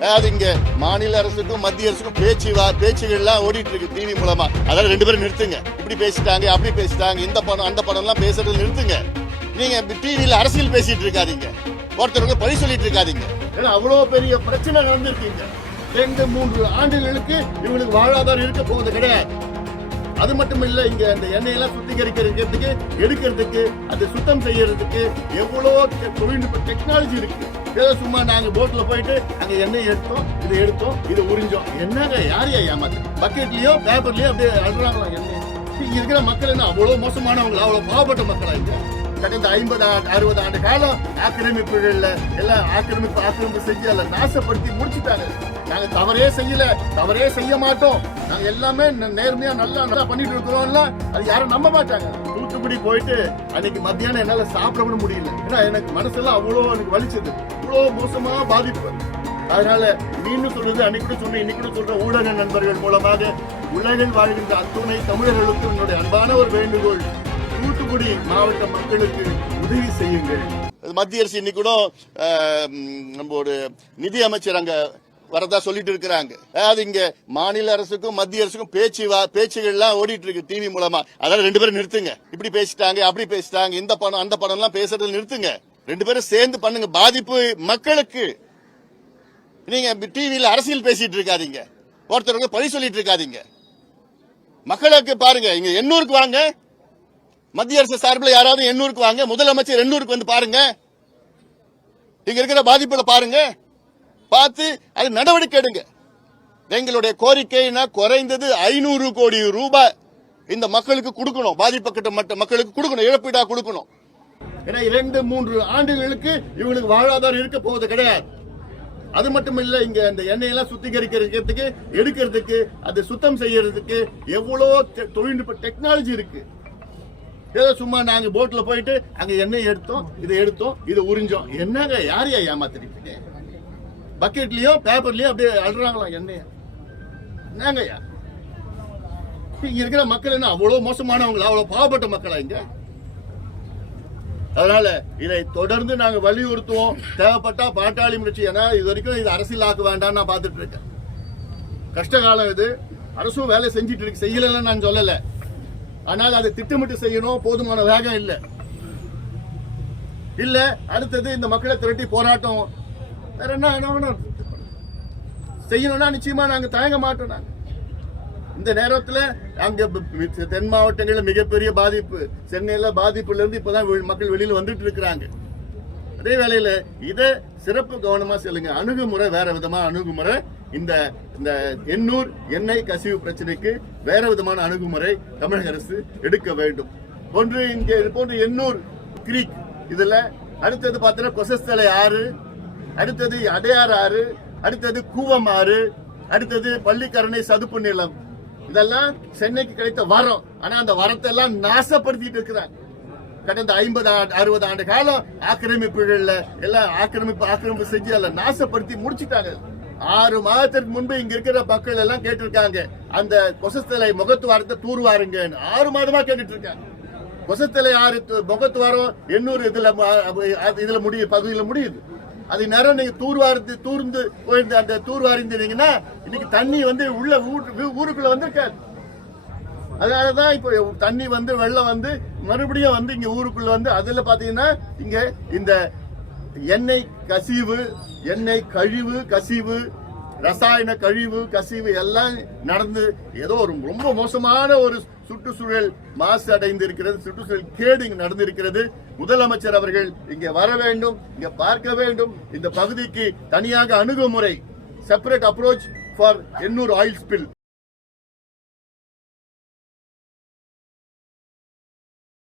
அதாவது இங்க மாநில அரசுக்கும் மத்திய அரசுக்கும் பேச்சுகள்லாம் ஓடிட்டு இருக்கு டிவி மூலமா. அதாவது ரெண்டு பேரும் நிறுத்துங்க, இப்படி பேசிட்டாங்க அப்படி பேசிட்டாங்க, இந்த படம் அந்த படம் எல்லாம் பேசுறது நிறுத்துங்க. நீங்க டிவியில அரசியல் பேசிட்டு இருக்காதீங்க, ஒருத்தருக்கு பழி சொல்லிட்டு இருக்காதீங்க. ஏன்னா அவ்வளவு பெரிய பிரச்சனை நடந்திருக்கீங்க. 2-3 ஆண்டுகளுக்கு இவங்களுக்கு வாழ்வாதாரம் இருக்க போவது கிடையாது. அது மட்டும் இல்ல, இங்க அந்த எண்ணெயெல்லாம் சுத்திகரிக்கிறதுக்கு எடுக்கிறதுக்கு அதை சுத்தம் செய்யறதுக்கு எவ்வளவோ தொழில்நுட்ப டெக்னாலஜி இருக்கு. ஏதோ சும்மா நாங்க போட்ல போயிட்டு அங்க எண்ணெய் எடுத்தோம் இதை உறிஞ்சோம். என்னங்க யாரையா ஏமாத்து? பக்கெட்லயோ பேப்பர்லயோ அப்படியே அழுறாங்களா எண்ணெய்? இங்க இருக்கிற மக்கள் என்ன அவ்வளவு மோசமானவங்களா, அவ்வளவு பாவப்பட்ட மக்களா? இங்க கடந்த 50-60 ஆண்டு காலம் ஆக்கிரமிப்புகள்ல எல்லாம் ஆக்கிரமிப்பு செஞ்சு அல்ல நாசப்படுத்தி முடிச்சுட்டாங்க. நாங்க தவறே செய்ய மாட்டோம், நாங்க எல்லாமே நேர்மையா நல்லா பண்ணிட்டு இருக்கிறோம்ல, அது யாரும் நம்ப மாட்டாங்க. தூத்துக்குடி போயிட்டு அன்னைக்கு மத்தியானம் என்னால சாப்பிட கூட முடியல. ஏன்னா எனக்கு மனசெல்லாம் அவ்வளவு எனக்கு வலிச்சது, அவ்வளவு மோசமா பாதிப்பு. அதனால நீன்னு சொல்றது அன்னைக்கு கூட சொன்ன இன்னைக்கு கூட சொல்ற ஊடக நண்பர்கள் மூலமாக உலகில் வாழ்கின்ற அத்துணை தமிழர்களுக்கு என்னுடைய அன்பான ஒரு வேண்டுகோள், தூத்துக்குடி மாவட்ட மக்களுக்கு உதவி செய்யுங்கள். மத்திய அரசு இன்னைக்கு கூட நம்ம ஒரு நிதி அமைச்சர் அங்க வரதா சொல்லிட்டு இருக்கிறாங்க. அதாவது இங்க மாநில அரசுக்கும் மத்திய அரசுக்கும் பேச்சுகள்லாம் ஓடிட்டு இருக்கு டிவி மூலமா. அதாவது ரெண்டு பேரும் நிறுத்துங்க, இப்படி பேசிட்டாங்க அப்படி பேசிட்டாங்க, இந்த படம் அந்த படம் எல்லாம் பேசுறது நிறுத்துங்க. ரெண்டு பேரும் சேர்ந்து பண்ணுங்க. பாதிப்பு மக்களுக்கு. நீங்க டிவியில அரசியல் பேசிட்டு இருக்காதீங்க, ஒருத்தருக்கு பழி சொல்லிட்டு இருக்காதீங்க. மக்களுக்கு பாருங்க, இங்க எண்ணூருக்கு வாங்க, மத்திய அரசு சார்பில் யாராவது எண்ணூருக்கு வாங்க, முதலமைச்சர் எண்ணூருக்கு வந்து பாருங்க, இங்க இருக்கிற பாதிப்புல பாருங்க, பார்த்து அது நடவடிக்கை எடுங்க. எங்களுடைய கோரிக்கைனா குறைந்தது 500 கோடி ரூபாய் இந்த மக்களுக்கு கொடுக்கணும், பாதிக்கப்பட்ட மக்களுக்கு கொடுக்கணும், இழப்பீடா கொடுக்கணும். ஏன்னா 2-3 ஆண்டுகளுக்கு இவங்களுக்கு வாழ்வாதாரம் இருக்க போவது கிடையாது. அது மட்டும் இல்ல, இங்க அந்த எண்ணெயெல்லாம் சுத்திகரிக்கிறதுக்கு எடுக்கிறதுக்கு அதை சுத்தம் செய்யறதுக்கு எவ்வளவோ தொழில்நுட்ப டெக்னாலஜி இருக்கு. ஏதோ சும்மா நாங்க போட்ல போயிட்டு அங்க எண்ணெய் எடுத்தோம் இதை உறிஞ்சோம். என்னங்க யாரையா ஏமாத்திருக்கீங்க? பக்கெட்லயோ பேப்பர்லயோ அப்படியே அழுறாங்களா எண்ணெய்? என்னங்கய்யா இங்க இருக்கிற மக்கள் என்ன அவ்வளவு மோசமானவங்களா, அவ்வளவு பாவப்பட்ட மக்களா இங்க? அதனால இதை தொடர்ந்து நாங்க வலியுறுத்துவோம். தேவைப்பட்டா பாட்டாளி முயற்சி, ஏன்னா இது வரைக்கும் இது அரசியல் ஆக்க வேண்டாம் நான் பார்த்துட்டு இருக்கேன். கஷ்டகாலம் இது, அரசும் வேலை செஞ்சிட்டு இருக்கு, செய்யலன்னு நான் சொல்லல. ஆனால் அதை திட்டமிட்டு செய்யணும், போதுமான வேகம் இல்ல. அடுத்தது இந்த மக்களை திரட்டி போராட்டம் வேற என்ன செய்யணும்னா நிச்சயமா நாங்க தயங்க மாட்டோம். நாங்க இந்த நேரத்தில் அங்க தென் மாவட்டங்களில் மிகப்பெரிய பாதிப்பு, சென்னையில பாதிப்புல இருந்து இப்பதான் மக்கள் வெளியில வந்துட்டு இருக்கிறாங்க. அதே வேளையில இதை சிறப்பு கவனமா செல்லுங்க. அணுகுமுறை வேற விதமான அணுகுமுறை. இந்த எண்ணூர் எண்ணெய் கசிவு பிரச்சனைக்கு வேற விதமான அணுகுமுறை தமிழக அரசு எடுக்க வேண்டும். ஒன்று இங்கே போன்ற எண்ணூர் கிரீக், இதுல அடுத்தது பார்த்தீங்கன்னா கொசஸ்தலை ஆறு, அடுத்தது அடையார் ஆறு, அடுத்தது கூவம் ஆறு, அடுத்தது பள்ளிக்கரணை சதுப்பு நிலம். இதெல்லாம் சென்னைக்கு கிடைத்த வரம். ஆனா அந்த வரத்தை எல்லாம் நாசப்படுத்திட்டு இருக்கிறாங்க. கடந்த 50-60 ஆண்டு காலம் ஆக்கிரமிப்புகள்ல எல்லாம் ஆக்கிரமிப்பு செஞ்சு எல்லாம் நாசப்படுத்தி முடிச்சுட்டாங்க. 6 மாதத்திற்கு முன்பு இங்க இருக்கிற மக்கள் எல்லாம் கேட்டிருக்காங்க, அந்த கொசஸ்தலை முகத்துவாரத்தை தூர்வாருங்க. 6 மாதமா கேட்டுட்டு இருக்காங்க. கொசஸ்தலை ஆறு முகத்துவாரம் 800 இதுல பகுதியில் முடியுது. அது நேரம் நீங்க தூர்ந்து போயிருந்து அந்த தூர்வாரிந்தீங்கன்னா இன்னைக்கு தண்ணி வந்து உள்ள ஊருக்குள்ள வந்திருக்காது. அதனாலதான் இப்போ தண்ணி வந்து வெள்ளம் வந்து மறுபடியும் வந்து இங்க ஊருக்குள்ள வந்து அதுல பாத்தீங்கன்னா இங்க இந்த எண்ணெய் கசிவு, எண்ணெய் கழிவு கசிவு, ரசாயன கழிவு கசிவு எல்லாம் நடந்து ஏதோ ஒரு ரொம்ப மோசமான ஒரு சுற்றுச்சூழல் மாசு அடைந்து இருக்கிறது, சுற்றுச்சூழல் கேடு இங்கு நடந்திருக்கிறது. முதலமைச்சர் அவர்கள் இங்கே வர வேண்டும், இங்க பார்க்க வேண்டும். இந்த பகுதிக்கு தனியாக அணுகுமுறை, separate approach for Ennore oil spill.